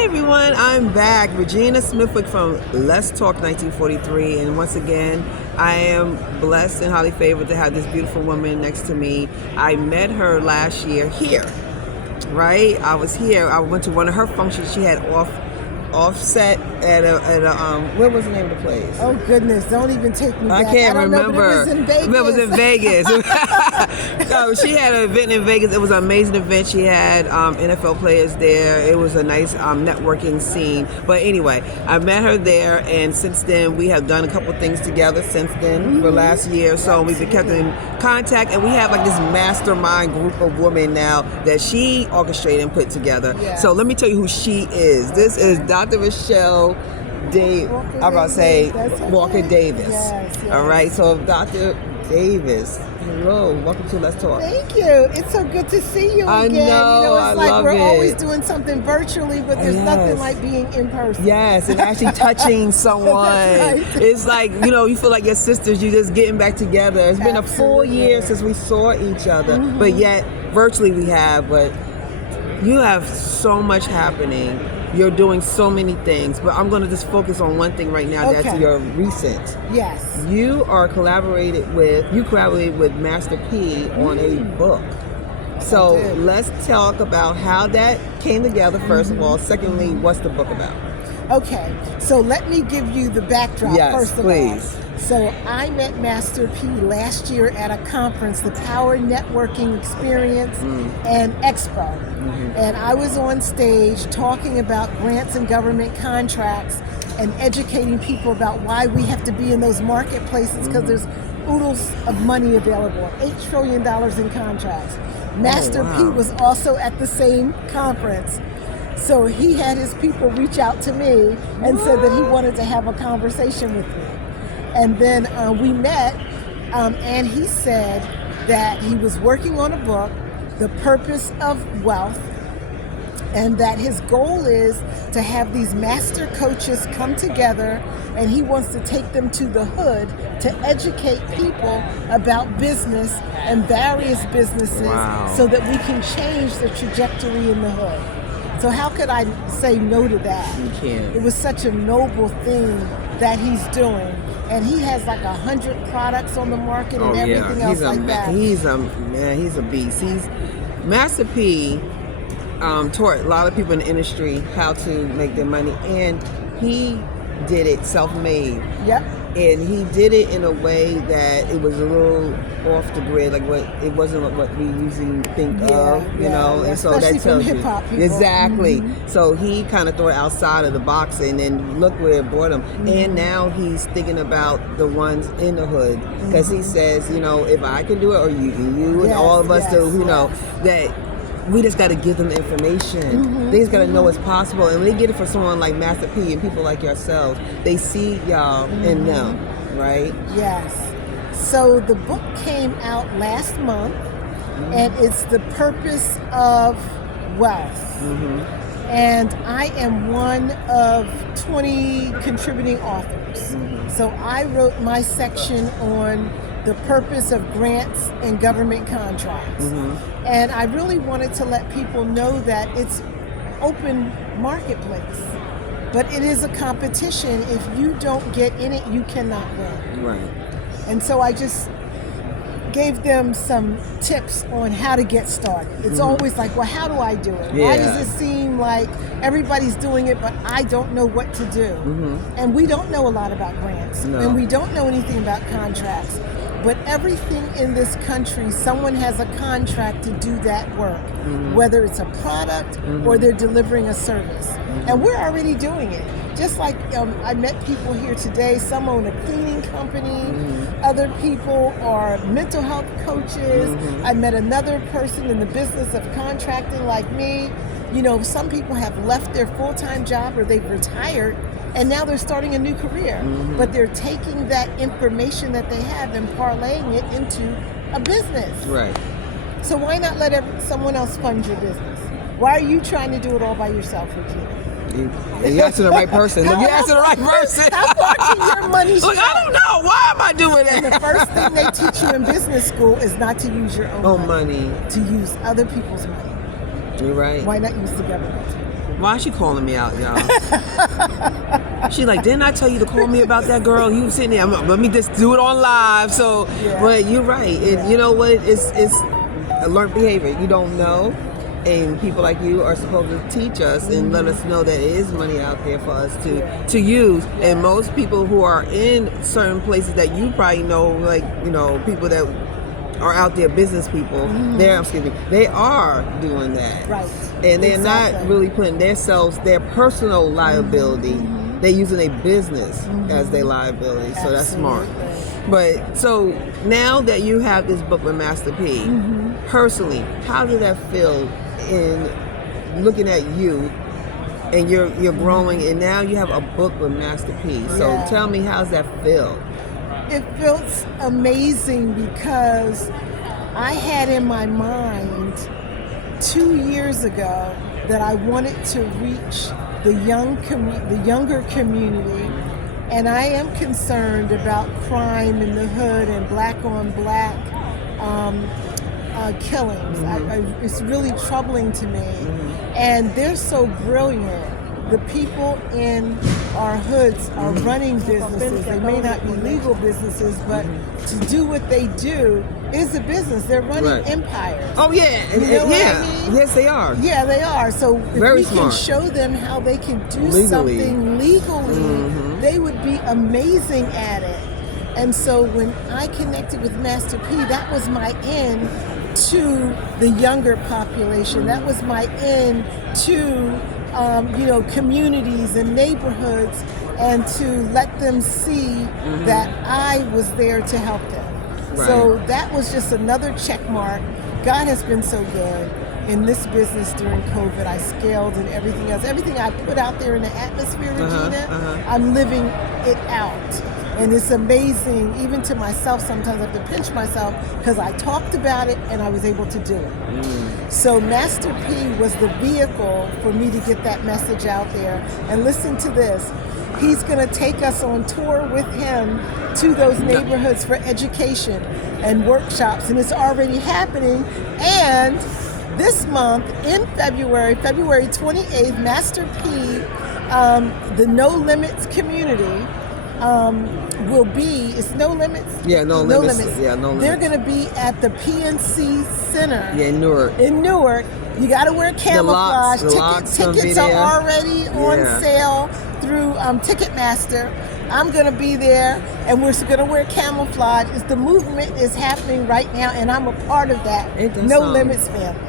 Hi everyone, I'm back. Regina Smithwick from Let's Talk 1943, and once again, I am blessed and highly favored to have this beautiful woman next to me. I met her last year here, right? I was here. I went to one of her functions. She had offset at a what was the name of the place? Oh goodness, don't even take me back. I can't remember. Know, it was in Vegas. It was in Vegas. No, she had an event in Vegas. It was an amazing event. She had NFL players there. It was a nice networking scene. But anyway, I met her there, and since then we have done a couple things together since then for last year. So we've been kept in contact, and we have like this mastermind group of women now that she orchestrated and put together. Yeah. So let me tell you who she is. This is Dr. Michelle Walker Davis. Yes. All right, so Dr. Davis, hello, welcome to Let's Talk. Thank you. It's so good to see you again. I know, you know, it's I like love we're it. always doing something virtually, but there's nothing like being in person. Yes, and actually touching someone. Right. It's like, you know, you feel like your sisters, you're just getting back together. It's been a full year since we saw each other, but yet virtually we have, but you have so much happening. You're doing so many things, but I'm going to just focus on one thing right now. Okay. That's your recent. Yes. You collaborated with Master P on a book. So let's talk about how that came together, first of all. Secondly, what's the book about? Okay, so let me give you the backdrop first of please. all. So I met Master P last year at a conference, the Power Networking Experience and Expo. And I was on stage talking about grants and government contracts and educating people about why we have to be in those marketplaces, because there's oodles of money available, $8 trillion in contracts. Master P was also at the same conference. So he had his people reach out to me and said that he wanted to have a conversation with me. And then we met, and he said that he was working on a book, The Purpose of Wealth, and that his goal is to have these master coaches come together, and he wants to take them to the hood to educate people about business and various businesses so that we can change the trajectory in the hood. So how could I say no to that? You can't. It was such a noble thing that he's doing. And he has like 100 products on the market and everything else like that. He's a beast. Master P taught a lot of people in the industry how to make their money, and he did it self-made. Yep. And he did it in a way that it was a little off the grid, like it wasn't what we usually think of, you know. And so that tells you hip-hop people. Exactly. So he kind of threw it outside of the box, and then look where it brought him. And now he's thinking about the ones in the hood, because he says, you know, if I can do it, or you and all of us do, you know, that we just got to give them the information. They just got to know it's possible. And when they get it from someone like Master P and people like yourselves, they see y'all in them, right? Yes. So the book came out last month, and it's The Purpose of Wealth. And I am one of 20 contributing authors. So I wrote my section on the purpose of grants and government contracts. And I really wanted to let people know that it's open marketplace, but it is a competition. If you don't get in it, you cannot win. Right. And so I just gave them some tips on how to get started. It's always like, well, how do I do it? Why does it seem like everybody's doing it, but I don't know what to do? And we don't know a lot about grants, and we don't know anything about contracts. But everything in this country, someone has a contract to do that work, whether it's a product or they're delivering a service. And we're already doing it. Just like I met people here today, some own a cleaning company, other people are mental health coaches. I met another person in the business of contracting like me. You know, some people have left their full-time job or they've retired, and now they're starting a new career. But they're taking that information that they have and parlaying it into a business. Right. So why not let someone else fund your business? Why are you trying to do it all by yourself, Regina? You're asking the right person. Look, you're asking the right person. How far can your money Look, I don't know. Why am I doing that? And the first thing they teach you in business school is not to use your own money. money. To use other people's money. You're right. Why not use the government? Why is she calling me out, y'all? She like, didn't I tell you to call me about that girl? You sitting there. Let me just do it on live. So, but you're right. You know what? It's a learned behavior. You don't know. And people like you are supposed to teach us and let us know that it is money out there for us to use. And most people who are in certain places that you probably know, like, you know, people that are out there, business people, they are doing that. Right. And they're not really putting themselves, their personal liability, they're using a business as their liability. So that's smart. But so now that you have this book with Master P, personally, how did that feel in looking at you and you're growing and now you have a book with Master P? So tell me, how's that feel? It feels amazing because I had in my mind 2 years ago that I wanted to reach the younger community, and I am concerned about crime in the hood and black on black killings. It's really troubling to me, and they're so brilliant. The people in our hoods are running businesses. They may not be legal businesses, but to do what they do is a business. They're running empires. Oh yeah, you know what I mean? Yes, they are. Yeah, they are. So if Very we smart. can show them how they can do something legally, they would be amazing at it. And so when I connected with Master P, that was my in to the younger population. That was my in to communities and neighborhoods, and to let them see that I was there to help them. Right. So that was just another check mark. God has been so good in this business during COVID. I scaled and everything else. Everything I put out there in the atmosphere, Regina, I'm living it out. And it's amazing, even to myself, sometimes I have to pinch myself because I talked about it and I was able to do it. So Master P was the vehicle for me to get that message out there. And listen to this. He's going to take us on tour with him to those neighborhoods for education and workshops. And it's already happening. And this month, in February 28th, Master P, the No Limits community, will be, it's No Limits? Yeah, No Limits. Yeah, No Limits. They're going to be at the PNC Center. Yeah, in Newark. In Newark. You got to wear camouflage. Tickets are already on sale through Ticketmaster. I'm going to be there, and we're going to wear camoufage. The movement is happening right now, and I'm a part of that. No Limits family.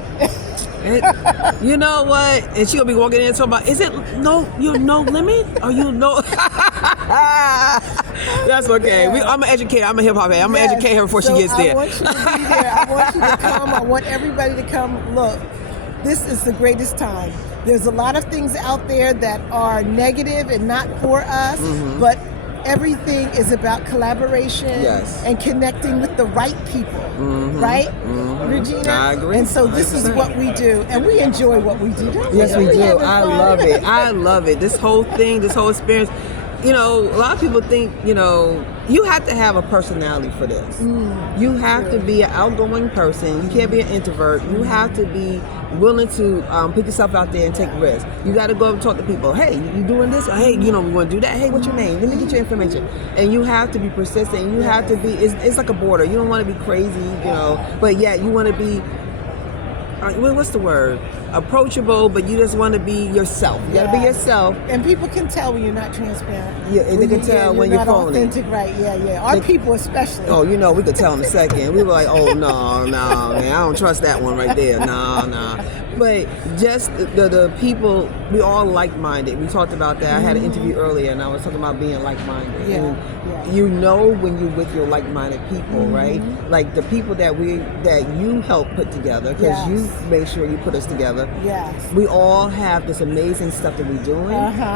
You know what? And she'll be walking in and talking about, is it no limit? Are you no? That's okay. I'm an educator. I'm a hip hop head. I'm gonna educate her before she gets there. I want you to be there. I want you to come. I want everybody to come. Look, this is the greatest time. There's a lot of things out there that are negative and not for us, but everything is about collaboration and connecting with the right people, right, Regina? I agree. And so this 100%. Is what we do, and we enjoy what we do. Yes, we do. I love it. I love it. This whole thing, this whole experience. You know, a lot of people think, you have to have a personality for this. You have to be an outgoing person. You can't be an introvert. You have to be willing to put yourself out there and take risks. You got to go up and talk to people. Hey, you doing this? Or, hey, we want to do that. Hey, what's your name? Let me get your information. And you have to be persistent. You have to be, it's like a border. You don't want to be crazy, but you want to be, what's the word? Approachable, but you just want to be yourself. You got to be yourself. And people can tell when you're not transparent. Yeah, and they can tell when you're phony. Authentic, right? Yeah. Our people especially. Oh, we could tell in a second. We were like, oh, no, man, I don't trust that one right there. No. But just the people, we all like-minded. We talked about that. I had an interview earlier, and I was talking about being like-minded. And you know when you're with your like-minded people, right? Like the people that you help put together, because you make sure you put us together. Yes. We all have this amazing stuff that we're doing.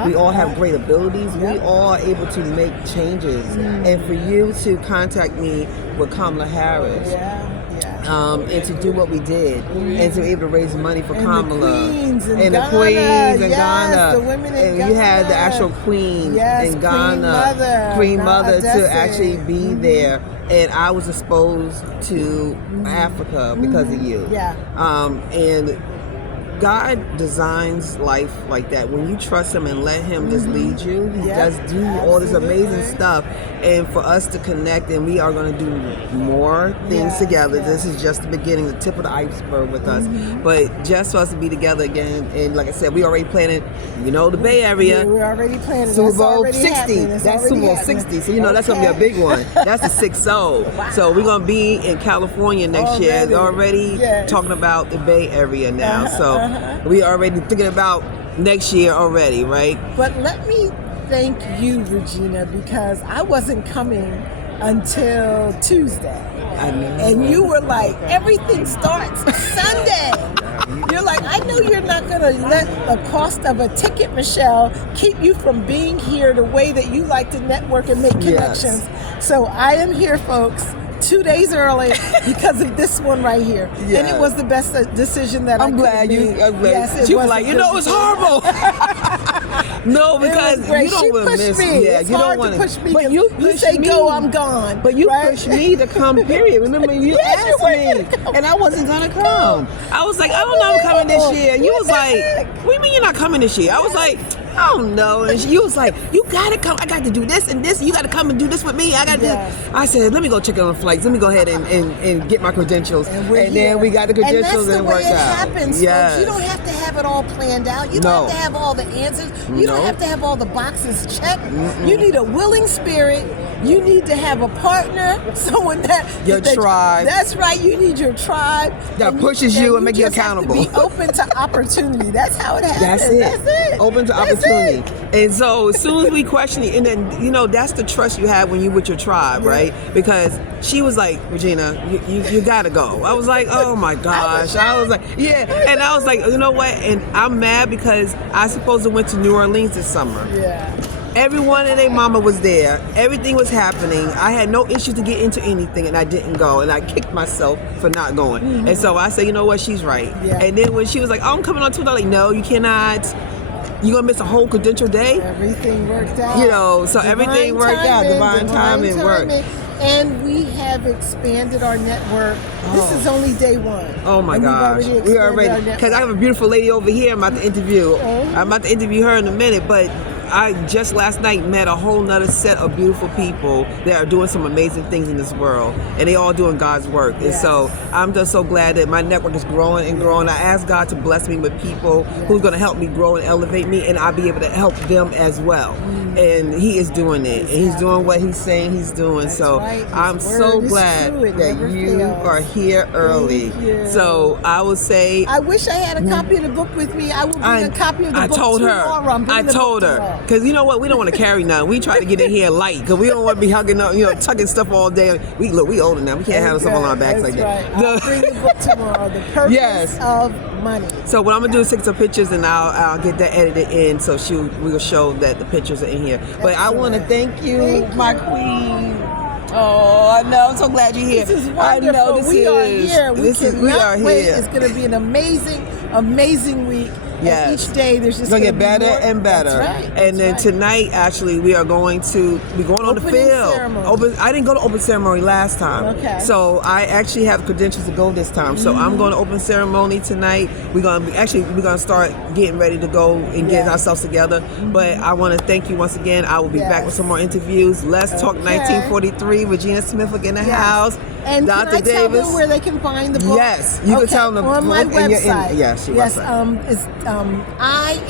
We all have great abilities. We all are able to make changes. And for you to contact me with Kamala Harris, and to do what we did, and to be able to raise money for Kamala, and the queens in Ghana, the women in and Ghana. you had the actual queen in Ghana, Queen Mother to actually be there. And I was exposed to Africa because of you. And God designs life like that. When you trust Him and let Him just lead you, He does do all this amazing stuff. And for us to connect, and we are going to do more things together. This is just the beginning, the tip of the iceberg with us. But just for us to be together again, and like I said, we already planning, the Bay Area. We're already planning. Super Bowl 60. That's Super Bowl 60. So, that's going to be a big one. That's the 6-0. Wow. So we're going to be in California next year. They're already talking about the Bay Area now. So we already thinking about next year already, right? But let me thank you, Regina, because I wasn't coming until Tuesday. I know. And you were like, everything starts Sunday. You're like, I know you're not going to let the cost of a ticket, Michelle, keep you from being here the way that you like to network and make connections. So I am here, folks, 2 days early because of this one right here. And it was the best decision that I'm glad you. Yes, you were like, it was horrible. No, because you don't want to miss. Yeah, it's you hard don't want to push me. But you say me. go, I'm gone. But you pushed me to come. Period. Remember, you asked me, and I wasn't gonna come. I was like, I don't know, I'm coming this year. You was like, what do you mean you're not coming this year? I was like, I don't know. And you was like, you gotta come. I got to do this and this. You gotta come and do this with me. I got to. I said, let me go check on flights. Let me go ahead and get my credentials. And then we got the credentials and it worked out. And that's the way it happens, folks. You don't have to have it all planned out. You don't have to have all the answers. You don't have to have all the boxes checked. You need a willing spirit. You need to have a partner, someone that tribe. That's right. You need your tribe that pushes you and make you accountable. Have to be open to opportunity. That's how it happens. That's it. Open to opportunity. And so as soon as we question it, and then that's the trust you have when you with your tribe, right? Because she was like, Regina, you gotta go. I was like, oh my gosh. I was like, and I was like, you know what? And I'm mad because I supposed to went to New Orleans this summer. Yeah. Everyone and their mama was there. Everything was happening. I had no issue to get into anything, and I didn't go. And I kicked myself for not going. And so I said, you know what? She's right. Yeah. And then when she was like, oh, I'm coming on Twitter, I'm like, no, you cannot. You're going to miss a whole credential day? Everything worked out. So everything worked out. Divine timing worked. And we have expanded our network. This is only day one. Oh my gosh. We already, because I have a beautiful lady over here I'm about to interview. I'm about to interview her in a minute, but I just last night met a whole nother set of beautiful people that are doing some amazing things in this world, and they all doing God's work. And so I'm just so glad that my network is growing and growing. I ask God to bless me with people who's going to help me grow and elevate me, and I'll be able to help them as well. And He is doing it, and He's doing what He's saying He's doing. So I'm so glad that you are here early. So I would say, I wish I had a copy of the book with me. I will bring a copy of the book tomorrow. I told her. Because you know what? We don't want to carry none. We try to get in here light because we don't want to be hugging up, tucking stuff all day. We older now. We can't have stuff on our backs like that. I'll bring the book tomorrow. The Purpose of Money. So what I'm going to do is take some pictures and I'll get that edited in so we will show that the pictures are in here. But I want to thank you, my queen. Oh, I know. I'm so glad you're here. This is wonderful. I know we are here. We are here. It's going to be an amazing week. Yes. Each day there's just going to get better and better. That's right. And then tonight, actually, we are going to be going on the field. I didn't go to open ceremony last time. Okay. So I actually have credentials to go this time. So I'm going to open ceremony tonight. We're going to start getting ready to go and get ourselves together. But I want to thank you once again. I will be back with some more interviews. Let's Talk 1943. ReGina Smithwick in the house. And Dr. can I tell them where they can find the book? Yes, you can tell them on my website. Yes, website. It's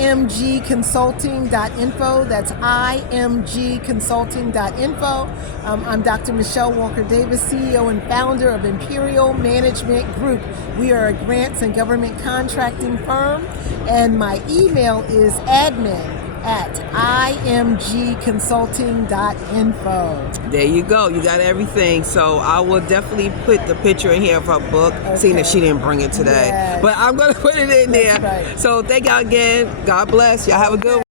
imgconsulting.info. That's imgconsulting.info. I'm Dr. Michelle Walker Davis, CEO and founder of Imperial Management Group. We are a grants and government contracting firm, and my email is admin@imgconsulting.info. There you go. You got everything. So I will definitely put the picture in here of her book, seeing that she didn't bring it today. But I'm going to put it in there. Right. So thank y'all again. God bless. Y'all have a good one.